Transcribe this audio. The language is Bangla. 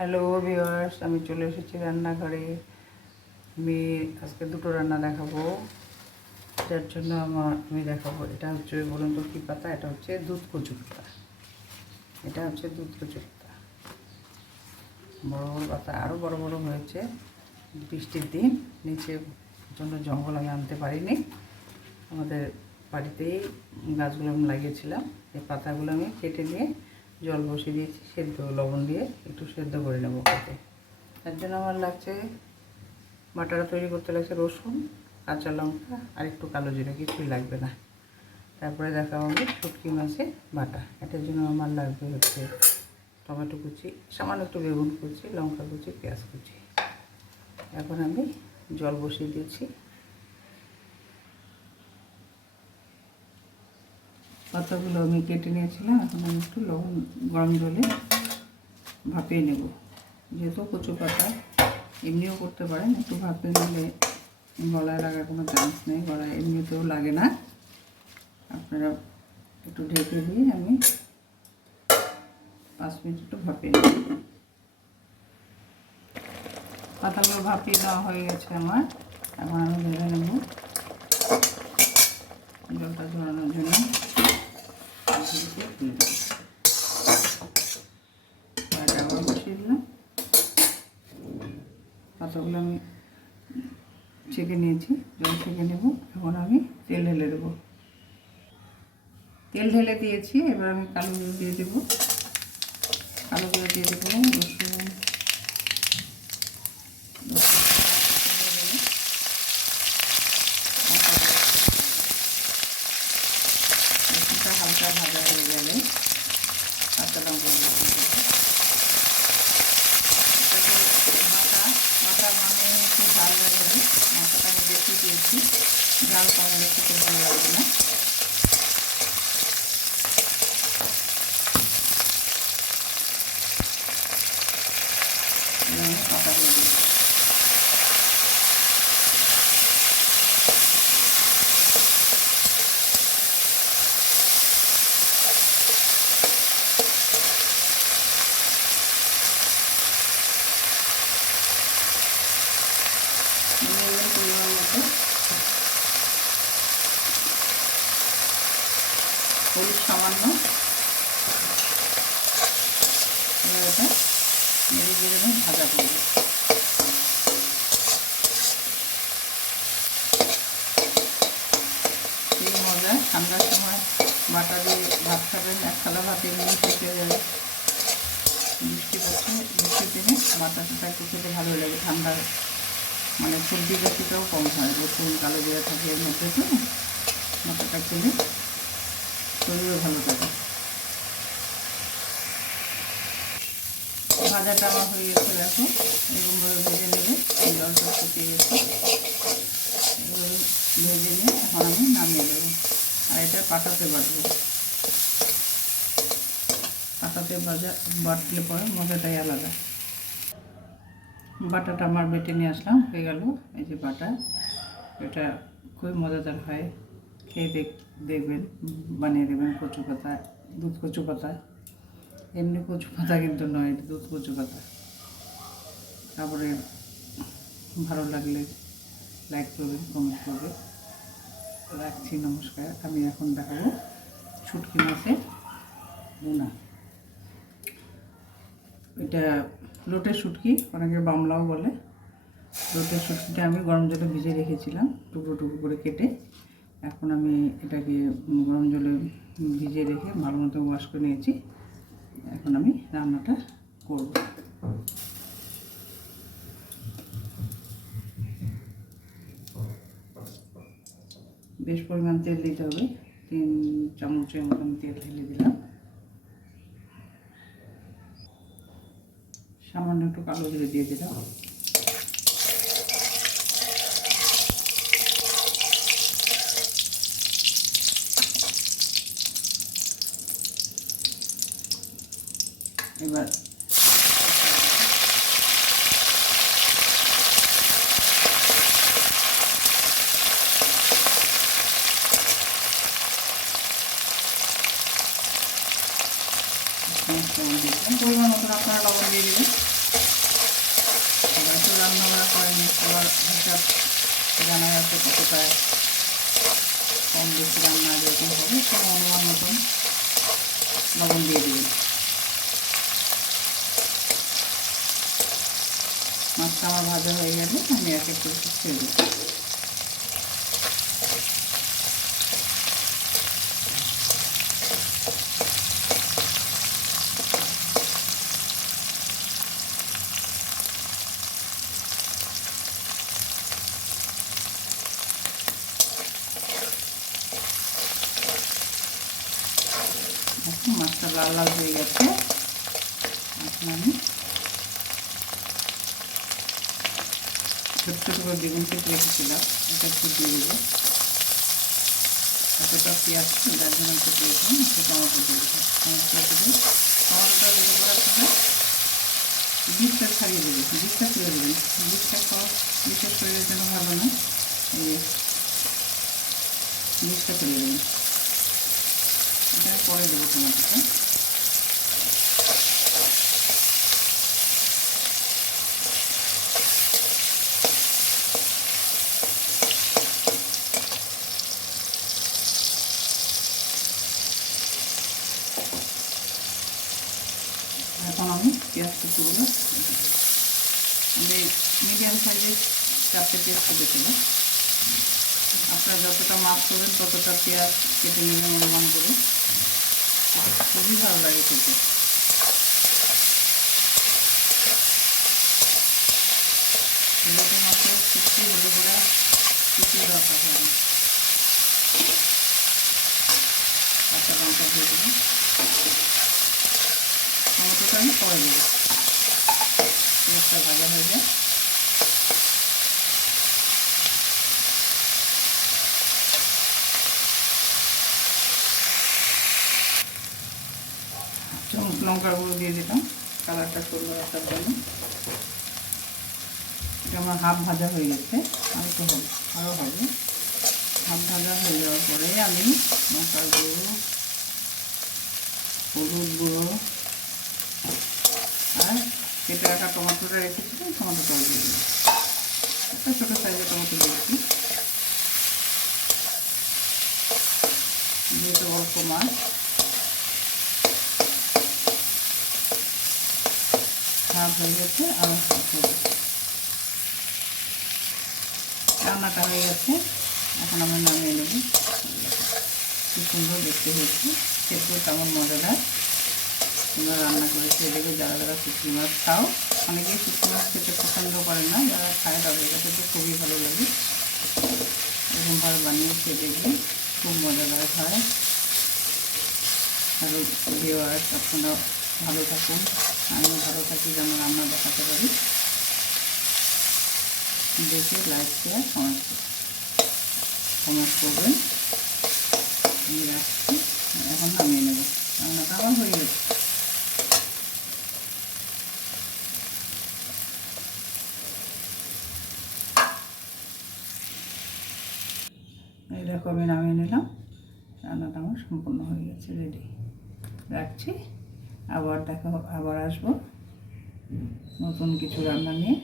হ্যালো ভিউয়ার্স, আমি চলে এসেছি রান্নাঘরে। আমি আজকে দুটো রান্না দেখাবো, যার জন্য আমি দেখাবো। এটা হচ্ছে, বলুন তো কী পাতা? এটা হচ্ছে দুধ কচু পাতা। এটা হচ্ছে দুধ কচু পাতা, বড় বড় পাতা, আরও বড় বড় হয়েছে। বৃষ্টির দিন, নিচে জন্য জঙ্গল আমি আনতে পারিনি। আমাদের বাড়িতেই গাছগুলো আমি লাগিয়েছিলাম। এই পাতাগুলো আমি কেটে নিয়ে জল বসিয়ে দিয়েছি, সেদ্ধ লবণ দিয়ে একটু সেদ্ধ করে নেবো কেটে। তার জন্য আমার লাগছে, বাটাটা তৈরি করতে লাগছে রসুন, কাঁচা লঙ্কা আর একটু কালো জিরা, কিছুই লাগবে না। তারপরে দেখা হবে শুটকি মাছের বাটা। এটার জন্য আমার লাগবে হচ্ছে টমেটো কুচি, সামান্য একটু বেগুন কুচি, লঙ্কা কুচি, পেঁয়াজ কুচি। এখন আমি জল বসিয়ে দিয়েছি। পাতাগুলো আমি কেটে নিয়েছিলাম। এখন আমি একটু লবণ গরম জলে ভাপিয়ে নেব। যেহেতু কচু পাতা এমনিও করতে পারেন, একটু ভাপিয়ে নিলে গলায় লাগার কোনো চান্স নেই, গলায় এমনিতেও লাগে না। আপনারা একটু ঢেকে দিয়ে আমি 5 মিনিট একটু ভাপিয়ে নেব। পাতাগুলো ভাপিয়ে দেওয়া হয়ে গেছে আমার। এখন আমি ভেজে নেব জলটা ঝরানোর জন্য। আবার বসিয়ে দিলাম। পাতাগুলো আমি ছেঁকে নিয়েছি, জল ছেঁকে নেব। এখন আমি তেল ঢেলে দেবো। তেল ঢেলে দিয়েছি, এবার আমি কালো জিরে দিয়ে দেবো। কালো জিরে দিয়ে দেবো রসুনটা হালকা ভাজা হয়ে গেলে কাঁচা লঙ্কা দিয়ে দেবো। বাটা মানে একটু ঝাল লাগবে, মশলাটা আমি বেশি দিয়েছি, ঝাল কম হলে খেতে ভালো লাগবে না। পাতাগুলো দিই। পরিমাণ মতো হলুদ সামান্য, এটা নেড়ে চেড়ে নিয়ে ভাজা করবো। এই মজা, ঠান্ডার সময় বাটা দিয়ে ভাত খাবেন, এক থালা ভাত এমনি থেকে যাবে। বৃষ্টি পড়ছে, বৃষ্টির দিনে বাটা টাটা একটু খেতে ভালো লাগে। ঠান্ডা মানে সর্দি কাশিটাও কম হয়, রসুন কালো জিরা থাকে এর মধ্যে, তো বাটাটা খেলে শরীরও ভালো থাকে। ভাজাটা আমার হয়ে গেছে, দেখো এরকমভাবে ভেজে নেবে। জলটা শুকিয়ে গেছে, এভাবে ভেজে নিয়ে এখন আমি নামিয়ে দেবো। আর এটা পাটাতে বাটবো। পাটাতে বাটলে পরে মজাটাই আলাদা। বাটাটা আমার বেটে নিয়ে আসলাম, হয়ে গেল। এই যে বাটা, এটা খুবই মজাদার হয়। খেয়ে দেখবেন, বানিয়ে দেবেন। কচু পাতা, দুধ কচু পাতা, এমনি কচু পাতা কিন্তু নয়, দুধ কচু পাতা। তারপরে ভালো লাগলে লাইক করবেন, কমেন্ট করবেন। রাখছি, নমস্কার। আমি এখন দেখাবো শুটকি মাছের ভুনা। এটা লোটের শুটকি, অনেকে বামলাও বলে। লোটের শুটকিটা আমি গরম জলে ভিজে রেখেছিলাম, টুকরো টুকরো করে কেটে। এখন আমি এটাকে গরম জলে ভিজিয়ে রেখে ভালো মতো ওয়াশ করে নিয়েছি। এখন আমি রান্নাটা করব। বেশ পরিমাণ তেল দিতে হবে, 3 চামচের মতন তেল ঢেলে দিলাম। সামান্য একটু কালো জিরে দিয়ে দিলাম। এবার পরিমাণ মতন আপনারা লবণ দিয়ে দেবেন। সবার হিসাব জানা যাচ্ছে কতটা কম বেশি রান্না যেরকম হবে সব অনুমান মতন লবণ দিয়ে দেবেন। মাছটা আমার ভাজা হয়ে গেলে আমি এক এক করে ছেড়ে দেবো। মাছটা লাল লাল হয়ে গেছে। এখন আমি ছোট ছোট করে বেগুন কেটে রেখেছিলাম, এটা একটু দিয়ে দেবো। এতটা পেঁয়াজ যার জন্য একটু দিয়েছিলাম, একটু টমেটো দিয়ে দেবো। টমেটোটা দিলে পরে আপনারা বীজটা ছাড়িয়ে দেবেন, বীজটা তুলে দেবেন। বীজটা খাওয়া বীজের শরীরের জন্য ভালো না, এই বীজটা তুলে দেবেন। এটা পরে দেবো টমেটোটা। এখন আমি পেঁয়াজ কুচুগুলো আমি মিডিয়াম সাইজের 4টে পেঁয়াজ কেটেছিলাম। আপনারা যতটা মাছ করবেন ততটা পেঁয়াজ কেটে নেবেন অনুমান করে। খুবই ভালো লাগে খেতে। হলুদ মাছের শুকনো হলুদ গুঁড়া কিছুই দরকার হয় না। কাঁচা লঙ্কা দিয়ে দেবেন। টমেটোটা আমি পরে দেবো, পেঁয়াজটা ভাজা হয়ে যায়। লঙ্কার গুঁড়ো দিয়ে দিলাম কালারটা সুন্দর আসার জন্য। এটা আমার হাফ ভাজা হয়ে গেছে, আমি তো হবে আরও হবে। হাফ ভাজা হয়ে যাওয়ার পরে আমি লঙ্কার গুঁড়ো, হলুদ গুঁড়ো আর কেটে রাখা টমেটোটা রেখেছিলাম, টমেটোটাও দিয়ে দিলাম। একটা ছোটো সাইজের টমেটো দিয়েছি, যেহেতু অল্প মাছ। হাফ হয়ে গেছে আর হাফ হয়ে গেছে, রান্নাটা হয়ে গেছে। এখন আমি নামিয়ে নেব। খুব সুন্দর দেখতে হয়েছে, খেতেও তেমন মজাদার। তোমরা রান্না করে খেয়ে দেবে যারা যারা শুটকি মাছ খাও। অনেকেই শুটকি মাছ খেতে পছন্দ করে না, যারা খায় তাদের কাছে তো খুবই ভালো লাগে। এরকমভাবে বানিয়ে খেয়ে দেখবে, খুব মজাদার হয়। আর ভিউয়ার্স আপনারা ভালো থাকুন, আমিও ভালো থাকি, যেন রান্না দেখাতে পারি। দেখে লাইক শেয়ার কমেন্ট করবেন। আমি রাখছি, এখন নামিয়ে নেব। রান্নাটা আমার হয়ে গেছে। এই দেখো আমি নামিয়ে নিলাম, রান্নাটা আমার সম্পূর্ণ হয়ে গেছে, রেডি। রাখছি, আবার আসবো নতুন কিছু রান্না নিয়ে।